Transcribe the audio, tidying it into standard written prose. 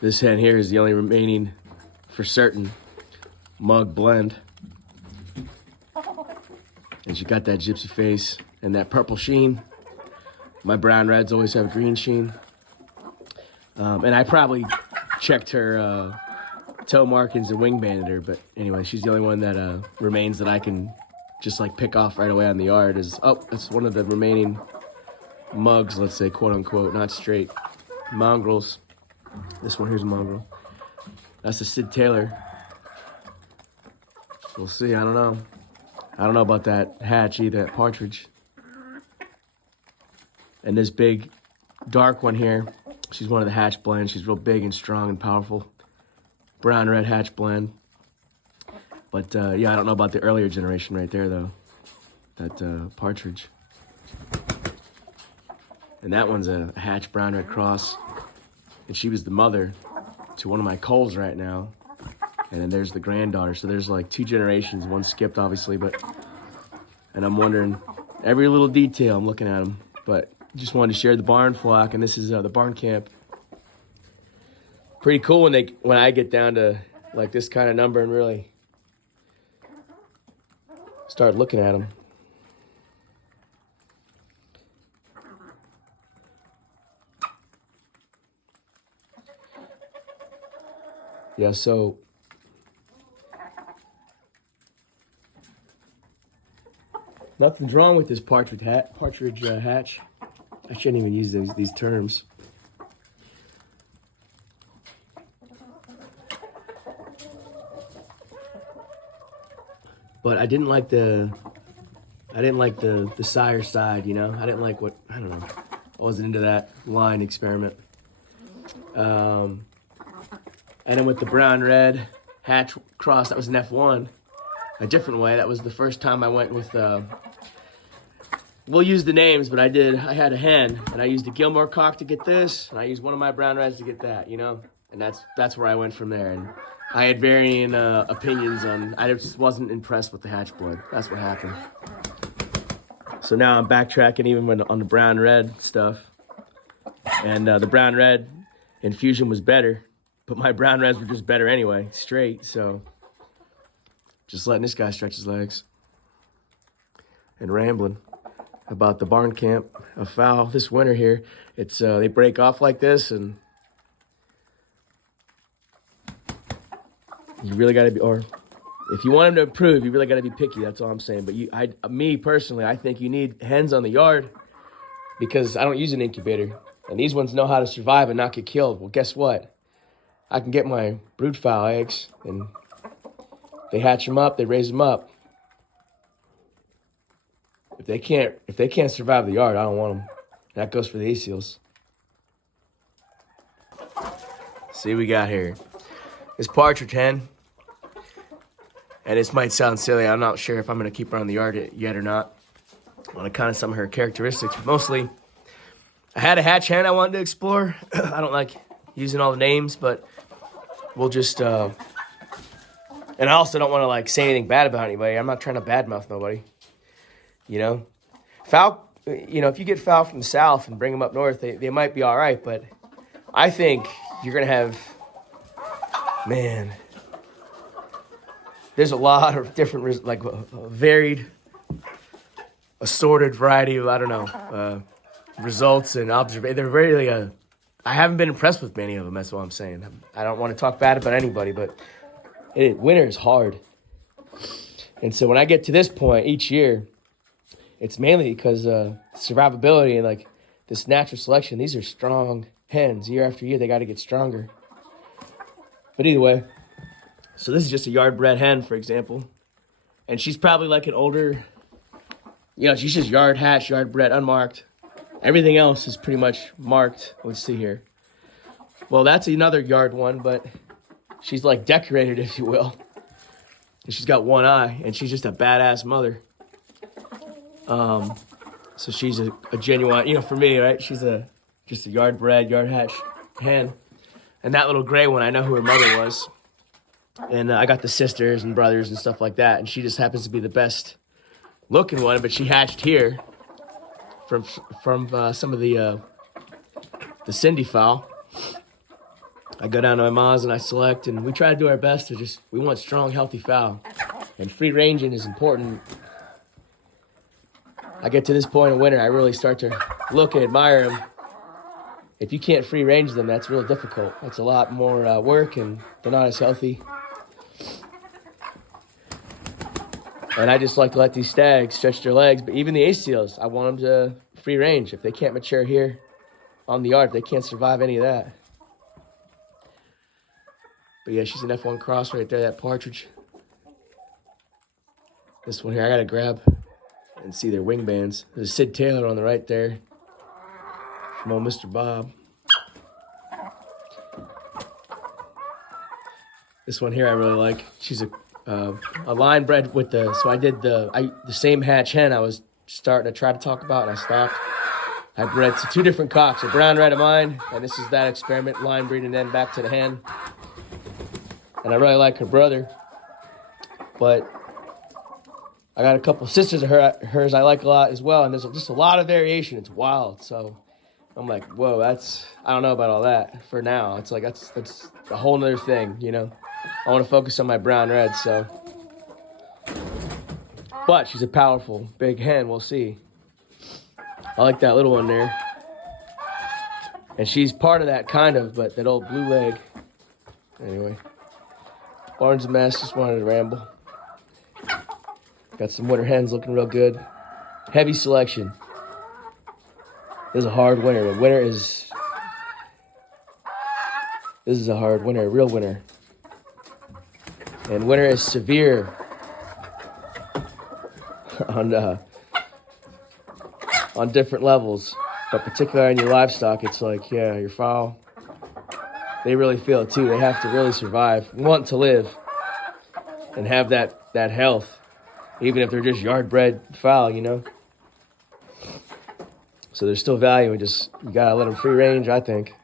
This hen here is the only remaining, for certain, mug blend. And she got that gypsy face and that purple sheen. My brown reds always have green sheen. And I probably checked her toe markings and wing banded her, but anyway, she's the only one that remains that I can just like pick off right away on the yard. That's one of the remaining mugs, let's say, quote unquote, not straight mongrels. This one here's a mongrel. That's a Sid Taylor. We'll see. I don't know. I don't know about that hatch either, that partridge. And this big dark one here, she's one of the hatch blends. She's real big and strong and powerful. Brown red hatch blend. But yeah, I don't know about the earlier generation right there though. That partridge. And that one's a hatch brown red cross. And she was the mother to one of my culls right now. And then there's the granddaughter. So there's like 2 generations. One skipped, obviously, and I'm wondering every little detail. I'm looking at them, but just wanted to share the barn flock. And this is the barn camp. Pretty cool when I get down to like this kind of number and really start looking at them. Yeah, so nothing's wrong with this partridge hatch. I shouldn't even use these terms. But I didn't like the sire side, you know. I don't know. I wasn't into that line experiment. And then with the brown red hatch cross, that was an F1, a different way. That was the first time I went with, we'll use the names, but I had a hen, and I used a Gilmore cock to get this, and I used one of my brown reds to get that, you know? And that's where I went from there. And I had varying opinions I just wasn't impressed with the hatch blood. That's what happened. So now I'm backtracking even on the brown red stuff. And the brown red infusion was better. But my brown reds were just better anyway, straight, so just letting this guy stretch his legs and rambling about the barn camp of fowl this winter here. It's they break off like this, and you really got to be, or if you want them to improve, you really got to be picky. That's all I'm saying. But me personally, I think you need hens on the yard because I don't use an incubator, and these ones know how to survive and not get killed. Well, guess what? I can get my brood fowl eggs, and they hatch them up, they raise them up. If they can't survive the yard, I don't want them. That goes for the A-seals. See what we got here. This partridge hen, and this might sound silly. I'm not sure if I'm gonna keep her on the yard yet or not. I want to kind of some of her characteristics, but mostly, I had a hatch hen I wanted to explore. I don't like using all the names, but we'll just, and I also don't want to like say anything bad about anybody. I'm not trying to badmouth nobody, you know. Fowl, you know, if you get fowl from the south and bring them up north, they might be all right, but I think you're going to have, man, there's a lot of different, like varied, assorted variety of, I don't know, results and observations. They're very, I haven't been impressed with many of them, that's what I'm saying. I don't want to talk bad about anybody, but winter is hard. And so when I get to this point each year, it's mainly because survivability and like this natural selection. These are strong hens. Year after year, they got to get stronger. But either way, so this is just a yard bred hen, for example. And she's probably like an older, you know, she's just yard hatch, yard bred, unmarked. Everything else is pretty much marked. Let's see here. Well, that's another yard one, but she's like decorated, if you will. And she's got one eye, and she's just a badass mother. So she's a genuine, you know, for me, right? She's just a yard bred, yard hatch hen. And that little gray one, I know who her mother was. And I got the sisters and brothers and stuff like that. And she just happens to be the best looking one, but she hatched here from some of the Cindy fowl. I go down to my mom's and I select, and we try to do our best to we want strong, healthy fowl. And free ranging is important. I get to this point in winter, I really start to look and admire them. If you can't free range them, that's real difficult. That's a lot more work, and they're not as healthy. And I just like to let these stags stretch their legs, but even the A-seals, I want them to free range. If they can't mature here on the yard, they can't survive any of that. But yeah, she's an F1 cross right there, that partridge. This one here, I gotta grab and see their wing bands. There's Sid Taylor on the right there from old Mr. Bob. This one here I really like. She's a line bred with so I did the same hatch hen I was starting to try to talk about, and I stopped. I bred to 2 different cocks, a brown red of mine, and this is that experiment, line breeding, then back to the hen. And I really like her brother, but I got a couple sisters of hers I like a lot as well, and there's just a lot of variation. It's wild, so I'm like, whoa, I don't know about all that for now. It's like, that's a whole nother thing, you know? I want to focus on my brown red, so. But she's a powerful, big hen, we'll see. I like that little one there. And she's part of that kind of, but that old blue leg. Anyway. Barn's a mess, just wanted to ramble. Got some winter hens looking real good. Heavy selection. This is a hard winter. This is a hard winter, a real winter. And winter is severe on different levels. But particularly on your livestock, it's like, yeah, your fowl, they really feel it too. They have to really survive, want to live, and have that health, even if they're just yard-bred fowl, you know? So there's still value in you gotta let them free range, I think.